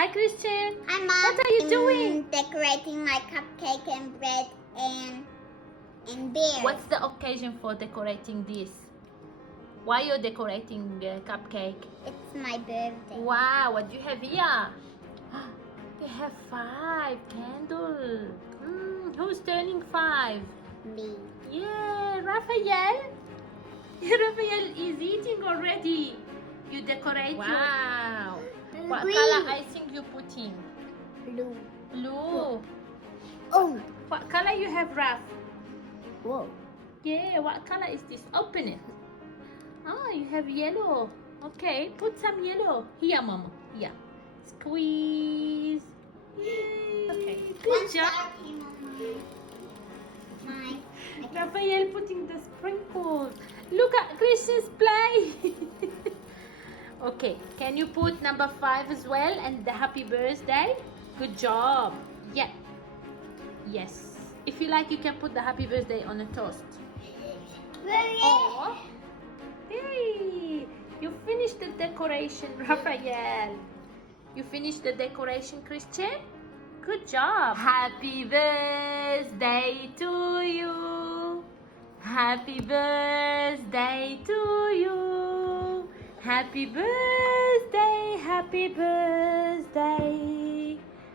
Hi, Christian. Hi, Mom. What are you doing? Decorating my cupcake and bread and beer. What's the occasion for decorating this? Why you're decorating the cupcake? It's my birthday. Wow, what do you have here? You have 5 candles. Who's turning 5? Me. Yeah, Raphael. Raphael is eating already. You decorate. Wow. What Green. color icing you putting? Blue. Blue. Oh. What color you have, Raph? Whoa. Yeah, what color is this? Open it. Ah, you have yellow. Okay, put some yellow. Here, Mama. Here. Squeeze. Yay. Okay, good job. Raphael putting the sprinkles. Look at Christian's play. Okay, can you put number 5 as well and the happy birthday? Good job. Yeah. Yes. If you like, you can put the happy birthday on a toast. Oh. Hey, you finished the decoration, Raphael. You finished the decoration, Christian? Good job. Happy birthday to you. Happy birthday to you. Happy birthday, happy birthday.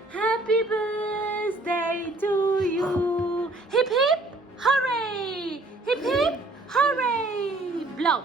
Happy birthday to you. Hip hip, hooray. Hip hip, hooray. Blow.